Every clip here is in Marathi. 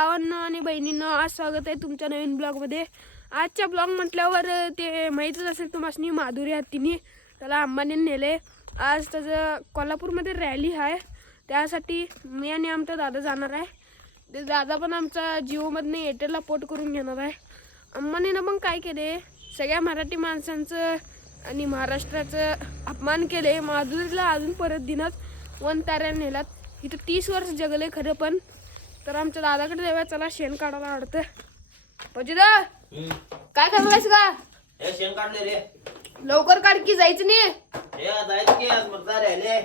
भावांनो आणि बहिणींनो आज स्वागत आहे तुमच्या नवीन ब्लॉगमध्ये. आजच्या ब्लॉग म्हटल्यावर ते माहीतच असेल तुम्हाला माधुरी हत्तीने त्याला अंबानीने नेले आज त्याचं कोल्हापूरमध्ये रॅली आहे त्यासाठी मी आणि आमचा दादा जाणार आहे. ते दादा पण आमचा जिओमधनं एअरटेलला पोर्ट करून घेणार आहे. अंबानीनं पण काय केले? सगळ्या मराठी माणसांचं आणि महाराष्ट्राचं अपमान केले. माधुरीला अजून परत दिनात. वन ताऱ्या नेलात. इथं तीस वर्ष जगले खरं पण. तर आमच्या दादाकडे देऊया चला शेण काढायला आवडतं पजिदा. काय करलायस का हे शेण काढले रे. लवकर काढ की जायचं नाही. हे जायचं की आज मग राहिले.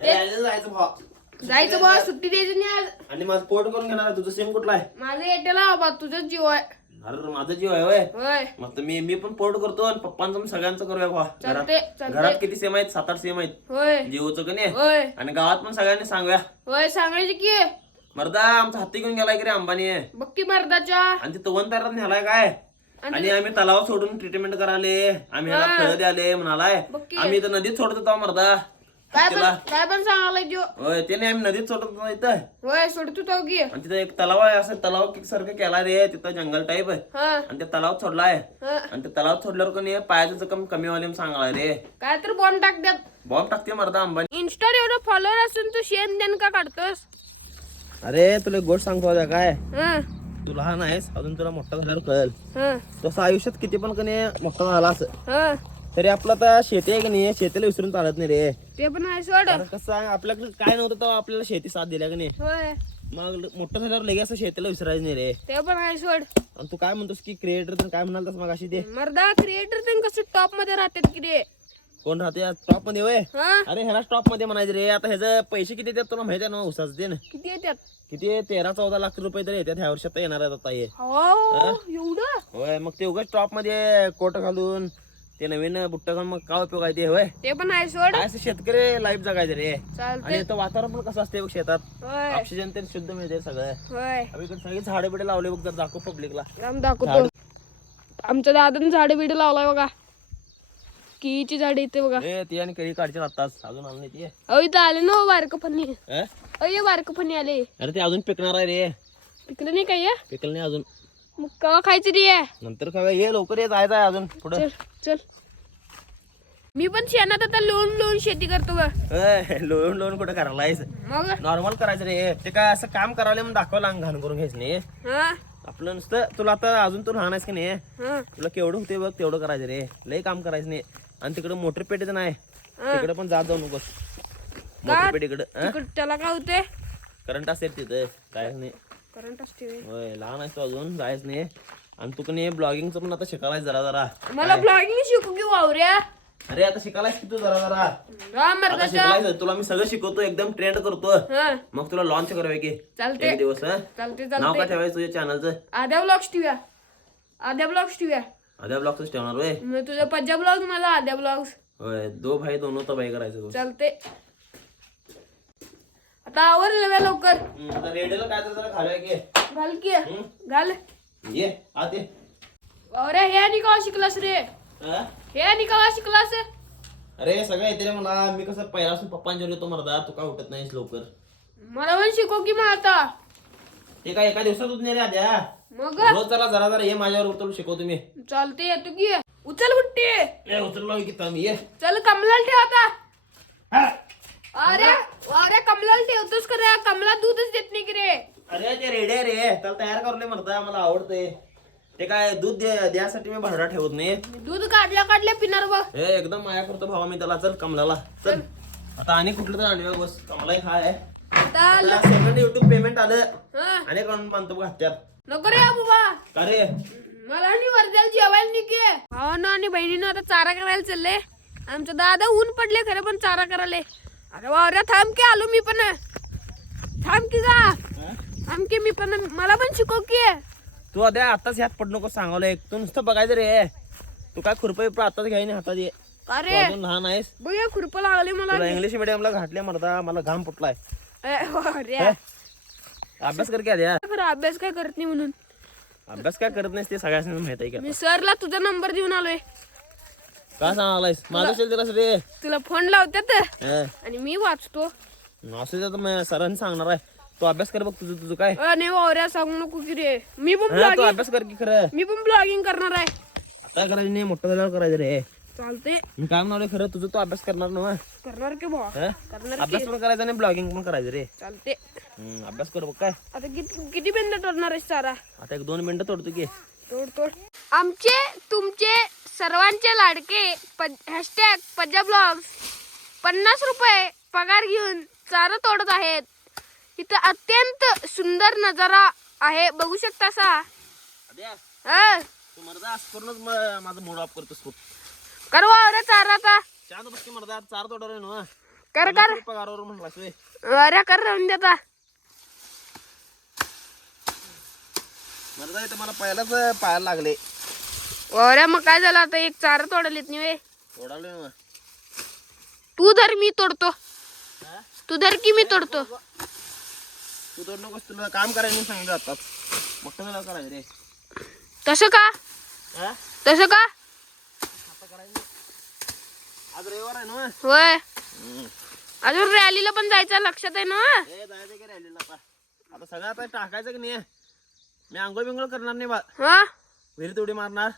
राहिले जायचं भाव जायचं बा सुट्टी द्यायची नाही आज. आणि माझं पोट करून घेणार. तुझं सेम कुठला आहे? माझं आहे बाबा तुझं जिओ आहे. अरे माझं जीव आहे होय. होय. मग तर मी मी पण पोट करतो आणि पप्पांचं पण सगळ्यांचं करूया चालते घरात चालते किती सेम आहेत? सात आठ सेम आहेत. होय. जीवचं का नाही? होय. आणि गावात पण सगळ्यांनी सांगूया. होय सांगायचं की. मर्दा आमचा हत्ती घेऊन गेलाय की रे अंबानी? आणि बक्की मर्दाच्या. तिथं वन तारात नेलाय काय? आणि आम्ही तलाव सोडून ट्रीटमेंट कराले आम्ही ह्याला फळं द्याले म्हणालाय. आम्ही इथं नदीत सोडत होतो मर्दा. काय पण तिला काय पण सांगायला जिओ होय ते नाही आम्ही नदीत सोडत होतो इथं. होय सोडतो तो की. आणि तिथं एक तलाव आहे असं तलाव सारखं केला रे तिथं जंगल टाईप आहे. हा. आणि ते तलाव सोडलाय. हा. आणि ते तलाव सोडल्यावर कोणी पायाचं जखम कमी व्हायला म्हणून सांगाय रे. काय तर बॉन्ड टाक द्यात बॉम्ब टाकते मर्दा अंबानी. इन्स्टावर एवढं फॉलोअर असून तू शेण देण का काढतोस? अरे तुला एक गोष्ट सांगतो आता काय? हा. तू लहान आहेस अजून तुला मोठा झाल्यावर कळेल. हा. तसं आयुष्यात किती पण कणी मोठा झाला असं. हा. तरी आपलं आता शेती आहे की नाही शेतीला विसरून चालत नाही रे. ते पण आहे सोड. कारण कसं आहे आपल्याकडे काय नव्हतं तेव्हा आपल्याला शेती साथ दिल्या की नाही होय. मग ल- मोठं झाल्यावर लगेच असं शेतीला विसरायचं नाही रे. ते पण आहे सोड. आणि तू काय म्हणतोस की क्रिएटर तर काय म्हणाल मग अशी ते? मर्दा क्रिएटर ते कसं टॉपमध्ये राहतात की रे कोण राहते? टॉपमध्ये वय हा? अरे ह्याला स्टॉपमध्ये म्हणायचं रे. आता ह्याचं पैसे किती देतात तुला माहिती आहे ना? उसाचं ना. किती येतात किती आहे? तेरा चौदा लाख रुपये तरी येतात ह्या वर्षात येणार आहेत आता हे. हो एवढं? होय मग ते उगाच टॉपमध्ये कोट घालून ते नवीन बुट्ट घालून मग काय उपयोग आहे ते होय? ते पण आहे सोड. काय असं शेतकरी लाईफ जगायचं रे? चालते आणि इथं वातावरण पण कसं असते बघ शेतात? होय. ऑक्सिजन ते शुद्ध मिळते सगळं. होय. आम्ही इकडे सगळे झाडे बिडे लावले बघ जर दाखव पब्लिकला दाखवतो. आमच्या दादाने झाडे बिडे लावलाय बघा. केळीची झाडे इथे बघा. ए ते आणि केळी काढचे आत्ताच. अजून आलं नाही ते अहो इथं आले ना हो बारक फणी. अं? अय बारक फणी आले. अरे ते अजून पिकणार आहे रे. पिकलं नाही काय? पिकल नाही अजून. मग कवा खायचं रे नंतर काय ये लवकर ये जायचं आहे अजून पुढे. चल चल. मी पण शेणात आता लोन लोन शेती करतो ग. लोळून लोळून कुठं करायलायस मग? नॉर्मल करायचं रे. ते काय असं काम करायला म्हणून दाखवलं अंग घाण करून घ्यायचं नाही. हा? आपलं नुसतं तुला आता अजून तू लहान आहेस की नाही? हा. तुला केवढं होते बघ तेवढं करायचं रे. लय काम करायचं नाही. आणि तिकडे मोटर पेटीचं नाही. तिकडे पण जात जाऊ नकोस. मोटर पेटीकडे तिकड त्याला काय होते करंट असेल तिथं काय नाही. करंट असते. होय. लहान आहेस तू अजून जायच नाही. आणि तू कणी ब्लॉगिंगचं पण आता शिकायलाय जरा जरा. मला ब्लॉगिंग शिकू की वावऱ्या? अरे आता शिकायलायस की तू जरा जरा? आता तुला मी सगळं शिकवतो एकदम ट्रेंड करतो. मग तुला लॉन्च करावे की चालते एक दिवस हं? चालते नाव काय ठेवायचं तुझ्या चॅनलचं आद्या ब्लॉग्स ठेवूया. आद्या ब्लॉग्स ठेवूया. आद्या ब्लॉगच ठेवणार होय मग तुझा पंजाब ब्लॉग माझा आद्या ब्लॉग्स होय दो भाई दोनो तबाई करायचं चालते आता आवरलं व्या लवकर. हम्म, आता रेडिओला काय तर जरा घालूया की. घाल की. घाल. ये आत वावऱ्या हे आणि कवा शिकलास रे? हं? हे आणि कवा शिकलास? अरे सगळं येते रे मला. मी कसं पहिल्यापासून पप्पांच्या येतो मरदा तू काय उठत नाहीस लवकर. मला पण शिकव की मग आता. ते काय एका दिवसात होत नाही रे आद्या? मग? रोज जरा जरा जरा ये माझ्यावर तुला शिकवतो मी चालते येतो की उचल बुट्टी. ए उचललो की मी ये. चल कमलाला ठेव आता. हा. अरे अरे कमलाला ठेवतोस का रे? कमला दूधच देत नाही की रे. अरे ते रेडी रे. त्याला तयार करले मरदा मला आवडते ते काय दूध दे- द्यासाठी मी भाडा ठेवत नाही. मी दूध काढल्या काढल्या पिणार बघ. हे एकदम माया करतो भावा मी त्याला. चल कमलाला. चल. आता आणि कुठलं तर आणूया बस. कमलाही खाय. आता ल- सेकंड युट्यूब पेमेंट आलं. हा. आणि कोण बांधतो बघ हत्यार. नको रे बाबा का रे? मला आणि वर्ध्याला जेवायला की. भावानं आणि बहिणीनं आता चारा करायला चालले. आमचा दादा ऊन पडले खरं पण चारा करायला. अरे वावऱ्या थांब की आलो मी पण. थांब की का थांब की मी पण. मला पण शिकव की. तू अद्या आताच ह्यात पड नको सांगवलंय तू नुसतं बघायचं रे. तू काय खुरपई आताच घ्यायने हातात ये. का तू रे अजून लहान आहेस. बघ खुरपं लागले मला तुला इंग्लिश मिडियमला घातले मरदा मला घाम फुटलाय. अभ्यास कर की आद्या खरं अभ्यास काय करत नाही म्हणून. अभ्यास काय करत नाहीस ते सगळ्यांना माहीत आहे का मी सरला तुझा नंबर देऊन आलोय. का सांगालायस? माझं असेल तर रे? तुला फोन लावतात हं. आणि मी वाचतो. असं मग सरांनी सांगणार आहे. तू अभ्यास कर बघ तुझं तुझं काय. नाही वावऱ्या सांगू नको की रे. मी पण हा, तू ब्लॉगिंग अभ्यास कर की खरं. मी पण ब्लॉगिंग करणार आहे. आता करायचं नाही मोठं झाल्यावर करायचं रे. चालते मी काय म्हणाले खरं तुझं तू अभ्यास करणार ना? करणार की? करणार अभ्यास पण करायचा आणि ब्लॉगिंग पण करायचं रे. चालते हम्म, अभ्यास कर बघ काय. आता किती किती बिंद टोरणार आहे सारा? आता एक दोन मिनिटं तोडतो की. तोड तोड. आमचे तुमचे सर्वांचे लाडके हॅशटॅग पज्जा ब्लॉग्स पन्नास रुपये पगार घेऊन चारा तोडत आहेत. इथं अत्यंत सुंदर नजारा आहे. बघू शकता असा अद्या, अ, तू मर्दा करूनच माझं मूड ऑफ करतोस तू. कर चारा आता चार बसकी मर्दा चार तोडा रे ना कर कर. पगारावर म्हणलास वे अरे कर राहून देता मर्दा इथं मला पहिलाच पायाला लागले. वावऱ्या मग काय झालं आता? एक चारा तोडल येत नाही वे. तोडाले ना. तू धर मी तोडतो. तू धर की मी तोडतो. तू तोड नकोस तुला काम करायला सांगितलं आता मोठं करायचं रे. तसं का? तसं का. आज रविवार आहे ना? होय. अजून रॅलीला पण जायचं लक्षात आहे ना? ए जायचं की राहिलेलं आता. आता सगळं आता टाकायचं की नाही? मी आंघोळ बिंघोळ करणार नाही बा. हा? विहिरीत उडी मारणार.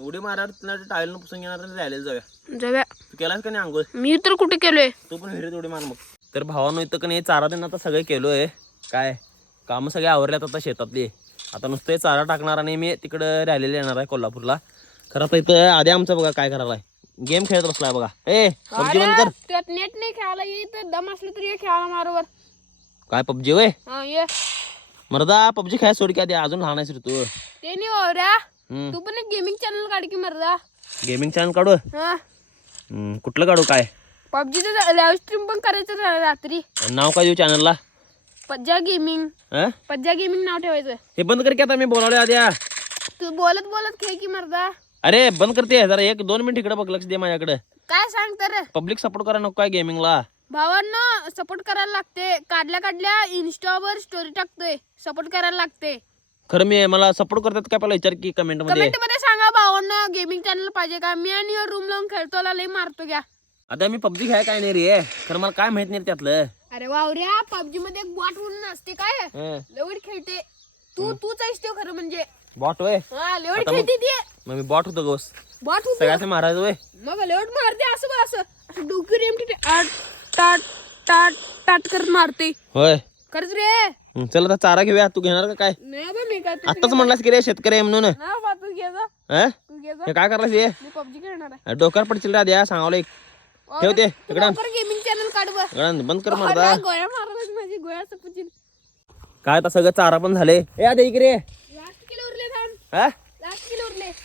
उडी मारणार तुला टावेल पुसून घेणार आणि राहिलेलं जाऊया. जाऊया. तू केलास का नाही आंघोळ? मी तर कुठे केलोय? तू पण विहिरीत उडी मार मग. तर भावानं इथं का नाही चारा देणं आता सगळे केलोय. काय? कामं सगळे आवरल्यात आता शेतातली. आता नुसतं चारा टाकणार आणि मी तिकडं राहिलेले येणार आहे कोल्हापूरला. खरं आता इथं आधी आमचं बघा काय करायला गेम खेळत बसलाय बघा. ए पबजी बंद कर. त्यात नेट नाही खेळायला ये तर दम असलं तरी ये खेळायला मारोबर काय पबजी वय हा ये. मर्दा पबजी खेळायला सोड की आधी. अजून लहान आहेस रे तू. ते नाही वावऱ्या हम्म. तू पण एक गेमिंग चॅनल काढ की मर्दा. गेमिंग चॅनल काढू? हा. हम्म, कुठलं काढू काय? पबजीचं लाईव्ह स्ट्रीम पण करायचं रा- रात्री. नाव काय देऊ चॅनलला पज्जा गेमिंग हा? पज्जा गेमिंग नाव ठेवायचं. हे बंद कर की आता मी बोलावले आद्या तू बोलत बोलत खेळ की मर्दा. अरे बंद करते जरा एक दोन मिनिट इकडे बघ लक्ष दे माझ्याकडे. काय सांग तर? पब्लिक सपोर्ट करा नको काय गेमिंगला भावांना सपोर्ट करायला लागते. काढल्या काढल्या इन्स्टावर स्टोरी टाकतोय. सपोर्ट करायला लागते. खरं मी मला सपोर्ट करतात काय पहिला विचार की कमेंटमध्ये? कमेंटमध्ये सांगा भावांना गेमिंग चॅनल पाहिजे का? मी आणि रूम लावून खेळतो लय मारतो घ्या. आता मी पबजी खेळाय काय नाही रे. खरं मला काय माहीत नाही त्यातलं. अरे वावऱ्या पबजी मध्ये एक बॉट म्हणून असते काय. लेवड खेळते. तू तूच आहेस तो खरं म्हणजे. बॉट वय हा लेवड आता मग- खेळते ती. मग मी बॉट होतो गोस बॉट होतो सगळ्याचे महाराज वय मग लेवड मारते असं बघ असं. असं डोकी तिथे आट टाट टाट टाट करत मारते. होय. खरंच रे. हं, चल आता चारा घेऊया. तू घेणार का काय? नाही बा मी काय आत्ताच म्हणलास की रे शेतकरी आहे म्हणून. ना बा तू घे जा. हं? तू घे जा. हे काय करायला ये मी पबजी खेळणार आहे. डोक्यावर पडशील रे द्या सांगावलं एक. ठेवते इकडं गेमिंग चॅनल काढ बरं. इकडं बंद कर मर्दा गोळ्या मारला माझी गोळ्या सपूची काय आता सगळं चारा पण झाले. ए आदे इकडे ये. लास्ट किलो उरले थांब हा?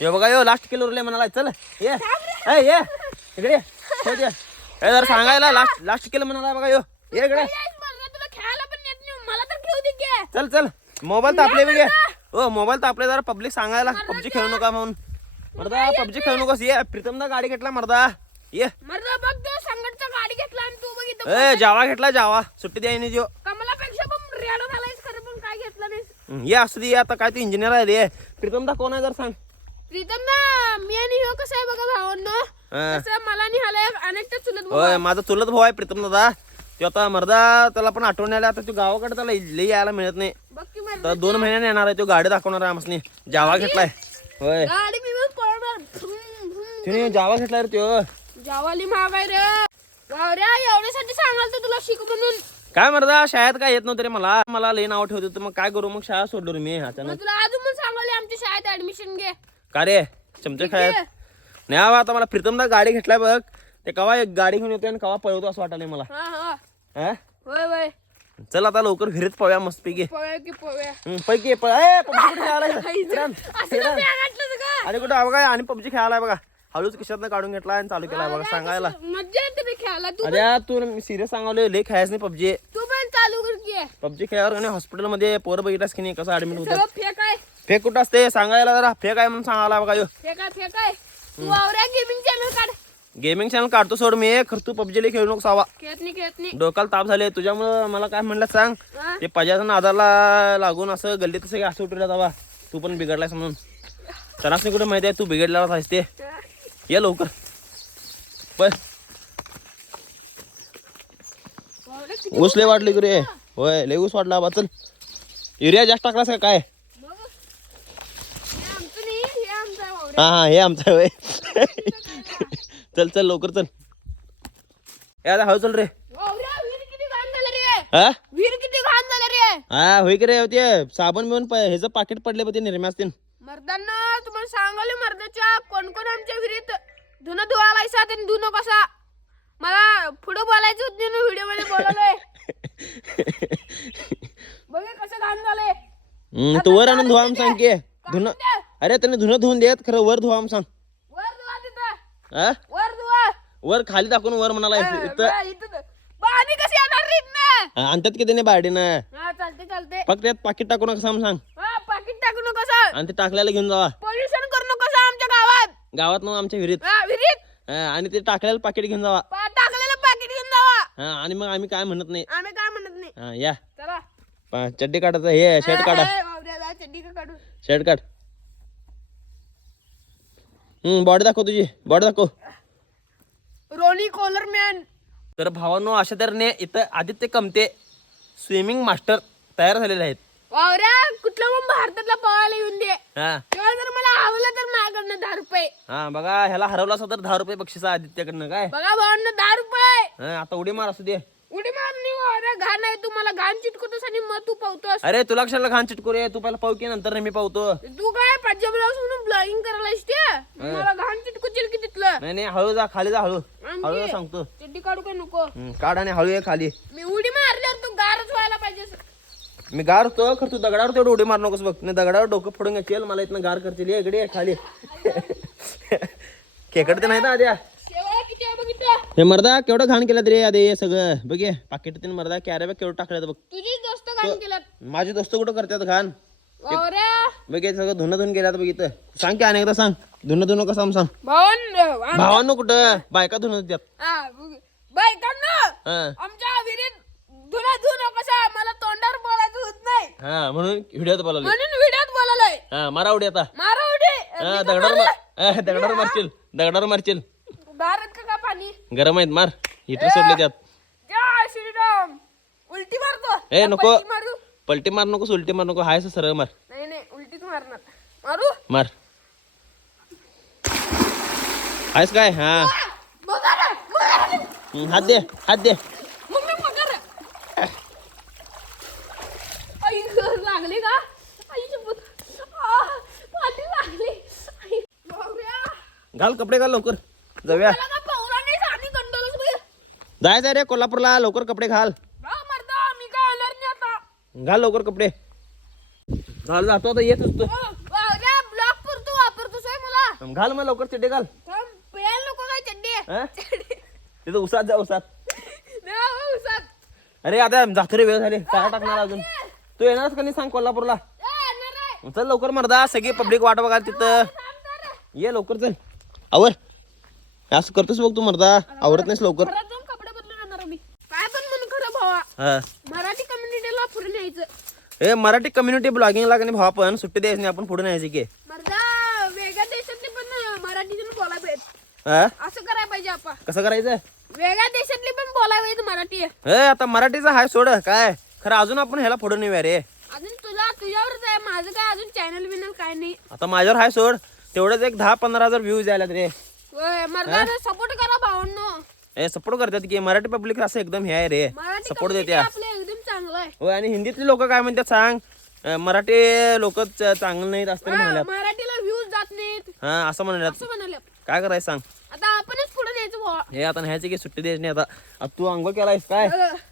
ये बघा यो लास्ट किलो उरले म्हणाला चल ये. ए ये. इकडे ये. ते. ए जरा सांगायला लास्ट लास्ट किलो म्हणाला बघा यो. ये इकडे. तर चल चल. मोबाईल तापले वेगळे हो मोबाईल तापले जरा पब्लिक सांगायला. पबजी खेळू नका म्हणून. मर्दा पबजी खेळू नकोस. ये प्रीतमदा गाडी घेतला मर्दा. ये. मर्दा बघ तो संगटचा गाडी घेतला आणि तू बघितलं ए जावा घेतला जावा. सुट्टी द्यायनी जो कमलापेक्षा पण रेडा झालायस खरं पण काय घेतलं नाहीस हं, ये असू दे आता काय ते इंजिनियर आहे रे. प्रीतमदा कोण आहे जर सांग. प्रीतम ना मी आणि ह्यो कसं आहे बघा भावांनो? हं. तसं मला निघालाय अनेकटा चुलत भाऊ होय माझा चुलत भाऊ आहे प्रीतम दादा तो आता मर्दा त्याला पण आठवण आल्या आता तो गावाकडे त्याला लई यायला मिळत नाही. बघ की मर्दा तर दोन महिन्याने येणार आहे तो गाडी दाखवणार आहे आमसनी. जावा घेतलाय. होय. गाडी. तिने जावा घेतलाय रे त्यो जावाली महाग आहे रे. वावऱ्या एवढ्यासाठी सांगाल तर तुला शिक म्हणून. काय मर्दा शाळेत काय येत नव्हतं रे मला? मला लई नाव ठेवत होतं. मग काय करू? मग शाळा सोडलो रे मी मग अचानक तुला अजून पण सांगाले आमच्या शाळेत ऍडमिशन घे. का रे? चमचे खायत. नाही बाबा आता मला प्रीतमदा गाडी घेतलाय बघ. ते कवा एक गाडी घेऊन येतो आणि कवा पळवतो असं वाटायला मला. हा हा. हा? होय होय. चल आता लवकर घरीच पळूया मस्तपैकी पळूया की पळूया. हं, पैकी पळ. ए, PUBG कुठे खेळायला असं का बॅग आणलं का आणि कुठं? आणि पबजी खेळायला बघा. हळूच खिशातनं काढून घेतला आणि चालू केलाय बघा सांगायला. मज्जा येते रे खेळायला. तू अरे तू सिरियस सांगावले लय खेळायच नाही पबजी. तू पण चालू कर की. पबजी खेळावर आणि हॉस्पिटलमध्ये पोरं बघितलास की नाही कसं ऍडमिट होतं सगळं फेक आहे. फेक कुठं असते? सांगायला जरा फेक आहे म्हणून सांगायला बघा यो. फेक आहे फेक आहे. तू वावऱ्या गेमिंग चॅनल काढ. गेमिंग चॅनल काढतो सोड मी. खरं तू पबजीला खेळू नको सावा. खेळत नाही खेळत नाही. डोक्याला ताप झाले तुझ्यामुळं मला काय म्हणलं सांग? हा? ते पजाच्या नादाला लागून असं गल्लीत असं असं उठवलं जावा तू पण बिघडलायस म्हणून. त्यालाच नाही कुठे माहिती आहे? तू बिघडलेला आहेस ते. ये लवकर. पण किती उसले वाटले की रे. होय लय ऊस वाढला बा चल. युरिया जास्त टाकलास का काय? हे हे. हा आमचं होय. चल चल लवकर चल. आता हळू चल रे. हा? हा होय की रे ते साबण प- ह्याचं पाकिट पडले बघ ते निर्म्यास ते मर्दांना तुम्हाला सांगाले मर्दाच्या कोण कोण आमच्या विहिरीत धुणं धुवायला त्यांनी धुणं कसा? मला पुढे बोलायचं होत नाही व्हिडिओमध्ये बोलवलंय. बघे कसं घाण झालंय. हम्म, तू वर आणून धुवा म्हणून सांग की. धुणं अरे त्याने धुणं धुवून देत खरं वर धुवा म्हणून सांग. वर धुवा तिथं. हा वर धुवा. वर खाली टाकून वर म्हणाला इथं हा, इथं धु. पाणी कसं येणार रे इथनं? आणतात की त्याने बाडीनं हा चालते चालते फक्त त्यात पाकिट टाकू नका सांग सांग हा पाकिट टाकू नको कसं आणि ते टाकल्याला घेऊन जावा. पोल्युशन करू नको कसं आमच्या गावात. गावात मग आमच्या विहिरीत. हा विहिरीत? हा, आणि ते टाकलेलं पाकिट घेऊन जावा. पा- टाकलेलं पाकिट घेऊन जावा. हा आणि मग आम्ही काय म्हणत नाही? आम्ही काय म्हणत नाही? हा या. चला. पा- चड्डी काढायचं हे शर्ट काढा. ए, बापरे, जा, चड्डी का काढू? शर्ट काढ. हम्म बॉडी दाखव तुझी. बॉडी दाखव. रोनी कॉलर मॅन. तर भावांनो अशा तऱ्हेने इथं आदित्य कमते स्विमिंग मास्टर तयार झालेले आहेत. वावऱ्या कुठला पण भारतातला पवायला येऊन दे. हा. तेव्हा जर मला आवडलं तर माझ्याकडनं दहा रुपये. हा बघा ह्याला हरवला असं तर दहा रुपये बक्षीस आहे आदित्यकडनं काय? बघा भावांना दहा रुपये. हा, आता उडी मार असू दे. उडी मारणी वावऱ्या घाण आहे. तू मला घाण चिटकवतोस आणि मग तू पावतोस. अरे तुला कशाला घाण चिटकू रे? तू पहिला पाहू की नंतर मी पावतो. तू काय पंजाबला म्हणून ब्लॉगिंग करायला असते मला घाण चिटकूचिल की तिथलं? नाही नाही हळू जा खाली जा हळू? हळू जा सांगतो. चड्डी काढू का नको? हम्म, काढ आणि हळू ये खाली. मी उडी मारल्यावर तू गारच व्हायला पाहिजे मी गार होतो खर तू दगडावर तेवढं उडी मार नकोस बघ. नाही दगडावर डोकं फोडून घ्यायची मला इथनं गार करतील. इकडे खाली. खेकड ते नाही ना आद्या? हे मर्दा केवढं घाण केलं रे आधी हे सगळं? बघ पाकिट तीन मर्दा कॅरे बघ केवढं टाकलं बघ. तुझी दोस्त घाण केलं माझे दोस्त कुठं करतात घाण? बघ हे सगळं धुणं धुवून गेल्यात बघ इथं. सांग की अनेकदा सांग. धुणं धुणं कसं सांग? भावन भावांनो कुठं? बायका धुणं देतात बायकांना आमच्या विहिरीत धुना धुन कसा मला तोंडावर बोलायचं होत नाही. हा म्हणून व्हिडिओत बोलावले. म्हणून व्हिडिओत बोलायलोय हा मारा उडी आता. मारा उडी. हा दगडावर मार हा, दगडावर मारशील दगडावर मारशील. दारात का का पाणी? गरम आहेत मार. हिटर सोडले त्यात. जय श्रीराम. उलटी मारतो. ए, का नको. पलटी मारू. पलटी मार नको उलटी मार नको. हाय असं सरळ मार. नाही नाही उलटीच मारणार. मारू. मार. आहेस काय? हा. हम्म, हात दे हात दे. घाल कपडे घाल लवकर जाऊया बघ. जायचं रे कोल्हापूरला लवकर कपडे घाल काय येणार घाल लवकर कपडे झालं जातो आता येतच तू ओ, बावऱ्या, ब्लॉक पुरतो वापरतोस होय मला घाल मग लवकर चड्डे घाल काय हा? तिथं उसात जा उसात हो. अरे आता जातो रे वेळ झाली चारा टाकणार अजून तू येणारच का नाही सांग कोल्हापूरला येणार. चल लवकर मर्दा सगळी पब्लिक वाट बघाल तिथं. ये लवकर चल आवर. असं करतोस बघ तू मर्दा. आवरत नाहीस लवकर. घरात जाऊन कपडे बदलून येणार मी काय पण म्हणून खरं भावा. हा. मराठी कम्युनिटीला पुढे न्यायचं. ए मराठी कम्युनिटी ब्लॉगिंगला का भावा पण. सुट्टी द्यायची नाही आपण पुढे न्यायची की. मर्दा वेगळ्या देशातले पण मराठीतून बोलायला पाहिजे हा? असं करायला पाहिजे आपण कसं करायचं? वेगळ्या देशातली पण बोलायला पाहिजे मराठी. ए आता मराठीचा हाय सोड. काय? खरं अजून आपण ह्याला पुढे नेऊया रे. अजून तुला तुझ्यावरच आहे. माझं काय अजून चॅनल बिनल काय नाही. आता माझ्यावर हाय सोड. तेवढंच एक दहा पंधरा हजार व्ह्यूज यायला रे. सपोर्ट करा भावांनो. ए सपोर्ट करतात की मराठी पब्लिक असं एकदम हे आहे रे. सपोर्ट आपलं एकदम चांगलं आहे. होय आणि हिंदीतली लोक काय म्हणतात सांग? मराठी लोक चांगलं नाहीत असं तरी हा, म्हणाल्यात. मराठीला व्ह्यूज जात नाहीत. हा असं म्हणाले काय करायचं सांग? आता आपणच पुढे न्यायचं भावा. हे आता न्यायची की सुट्टी द्यायची नाही आता. आता तू अंघोळ केलायस काय?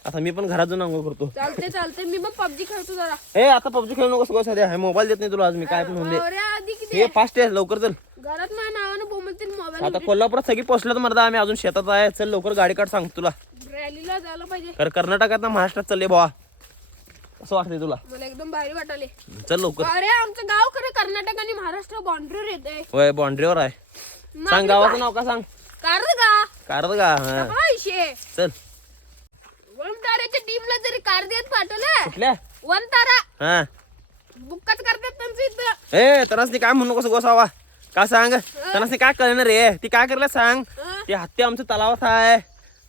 आता मी पण घरात जाऊन अंघोळ करतो. चालते चालते मी पण पबजी खेळतो जरा. ए आता पबजी खेळू नको सगळं सध्या. हे मोबाईल देत नाही तुला आज मी काय पण म्हणले हे फास्ट आहे लवकर चल. घरात माझ्या नावानं बोमलतील मोबाईल आता कोल्हापुरात सगळी तर मर्दा आम्ही अजून शेतात आहे. चल लवकर गाडी काढ सांग तुला. रॅलीला जायला पाहिजे. तर कर्नाटकात ना महाराष्ट्रात चालले भावा. असं वाटतंय तुला. मला एकदम भारी वाटाले. चल लवकर. अरे आमचं गाव खरं कर्नाटक आणि महाराष्ट्र बाउंड्रीवर येत आहे होय बाउंड्रीवर आहे. सांग गावाचं नाव का सांग? कार का कारद का हा. हा विषय चल. वन ताऱ्याच्या टीमला जरी कार देत पाठवलं कुठल्या? वन तारा हा. बुक्काच करतात त्यांचं इथं. ए तनासनी काय म्हणू कसं गोसावा का सांग? तनासनी काय कळणार रे ती काय करलं सांग? ते हत्ती आमच्या तलावात आहे.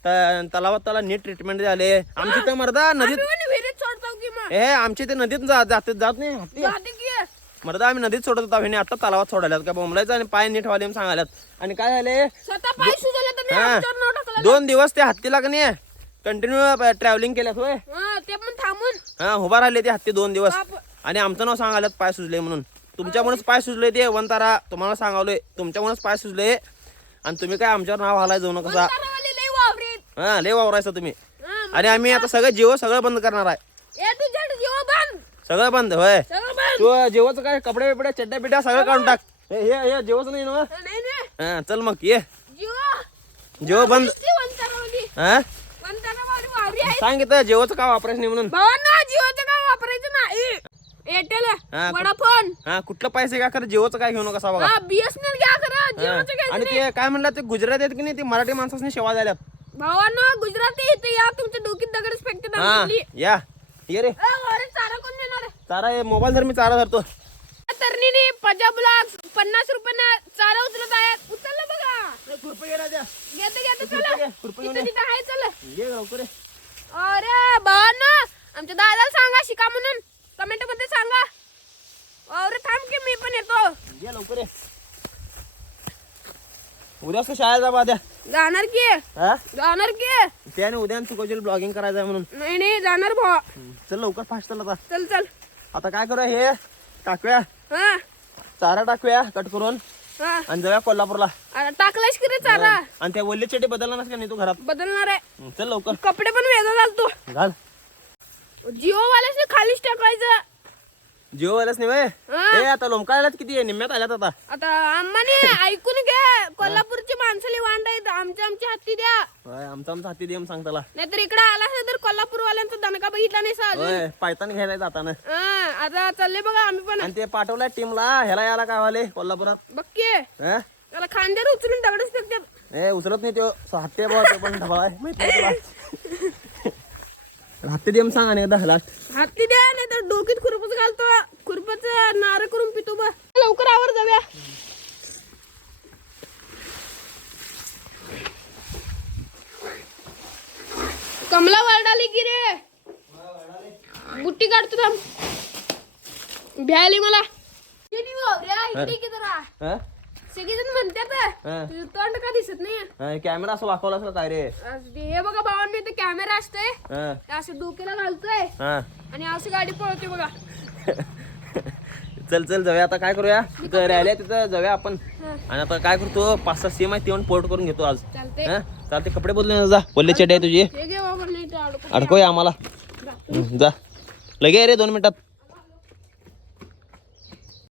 त- तलावात त्याला नीट ट्रीटमेंट झाले. आमची तर मर्दा नदीत आम्ही पण विहिरीत हे आमच्या इथे नदीत जा- जात जात नाही हत्ती. जाते की. मरदा आम्ही नदीत सोडत होतो. आता तलावात सोडायला. का बोंबलायचं आणि पाय नीट वाले सांगायलात आणि काय झाले? स्वतः पाय सुजले तर मी हा. आमच्यावर नाव टाकलं दोन दिवस ते हत्तीला का नाही कंटिन्यू ट्रॅव्हलिंग केल्यात होय. हा, ते पण थांबून. हा उभा राहिले ते हत्ती दोन दिवस. बाप. आणि आमचं नाव सांगायलात पाय सुजले म्हणून. तुमच्यामुळेच पाय सुजले ते वंतारा तुम्हाला सांगावलोय. तुमच्यामुळेच पाय सुजले आणि तुम्ही काय आमच्यावर नाव घालाय जाऊ नका हा लय वावरायचं तुम्ही. आणि आम्ही आता सगळं जीव सगळं बंद करणार आहे. सगळं बंद होय. तू जेवचं काय कपडे बिपडे चड्ड्या बिड्या सगळं काढून टाक. हे हे जेवच नाही ना हा चल मग ये. जीव बंद. सांगितलं जेवचं का वापरायचं नाही म्हणून. जिओचं काय वापरायचं नाही. एअरटेल हा, कुठ- वडाफोन हा कुठलं पैसे काय खरं? जेवचं काय घेऊ नका कसा बघा हा बीएसएनएल घ्या खरं. हा. जिओचं घ्यायचं आणि नाही ते काय म्हणलं ते गुजरात आहेत की नाही ते मराठी माणसाने सेवा झाल्यात भावांना गुजराती इथे या तुमच्या डोकीत दगडच फेकते हा या. ये रे. चारा कोण देणार आहे? चारा मोबाईल धर मी चारा धरतो. तरणीने पंजाब ब्लॉग्स पन्नास रुपयानं चारा उचलत आहेत. उचललं बघा. घेते घेते चला. घे, खुरपं घेऊन तिथं ये. तिथं आहे चल. ये लवकर ये. अरे भावांना आमच्या दादाला सांगा शिका म्हणून. कमेंटमध्ये सांगा. अरे थांब की मी पण येतो. ये लवकर ये. उद्या असं शाळेत जा द्या जाणार की. हा? जाणार की. त्याने उद्या चुकवशील ब्लॉगिंग करायचं आहे म्हणून. नाही नाही जाणार भावा चल लवकर फास्ट चल आता. चल चल. आता काय करूया हे टाकूया. हा. चारा टाकूया कट करून. हा. आणि जाऊया कोल्हापूरला. आता टाकलायस की रे चारा? आणि त्या वल्ली चेटी बदलला नस का नाही तू घरात? बदलणार आहे. चल लवकर. कपडे पण वेगळा घालतो घाल. जिओ वाल्याच खालीच टाकायचं. जिओ वाल्याच नाही हा. ए आता लोमकाळ्यात किती आहे? निम्म्यात आल्यात आता. आता आम्हाने ऐकून घे. कोल्हापूरची माणसाली वांड आहेत. आमच्या आमची हत्ती द्या. आमचा आमचा हाती देम सांग त्याला. नाहीतर इकडे आला असेल तर कोल्हापूर वाल्यांचा दणका बघितला नाही सा अजून होय पायतान घ्यायला जाताना. हा, आता चालले बघा आम्ही पण. आणि ते पाठवलंय टीमला. ह्याला याला काय व्हाले कोल्हापुरात. बक्की हं? त्याला खांद्यावर उचलून दगडच फेकतात ए उचलत नाही तो. तो पण ढबा आहे. माहीत नाही हत्ते देम सांग आणि एकदा लास्ट हत्ती द्या नाही तर डोकीत खुरपच घालतो. खुरपच नार करून पितो बा लवकर आवर जाऊया. कमला वरडाली की रे? बुट्टी काढतो थांब. भ्यायली मला. ते हं? सगळेजण म्हणतात हा. तुझं तोंड का दिसत नाही? हं, कॅमेरा असं वाकवला असं काय रे? असं ते- हे बघा भावांनी इथे कॅमेरा असतोय. हं, ते असं डोक्याला घालतोय. हं. आणि असं गाडी पळवते बघा. चल चल जाऊया. आता काय करूया? तिथं राहिल्या तिथं जाऊया आपण. हं. आणि आता काय करतो? पाच सहा सेम आहे ते पण पोर्ट करून घेतो आज. चालते हं? चालते कपडे बदलून जा. वल्ले चेट आहे तुझी. हे घे बाबा नाही ते अडकून अडकोय आम्हाला. जा. लगे रे दोन मिनिटात.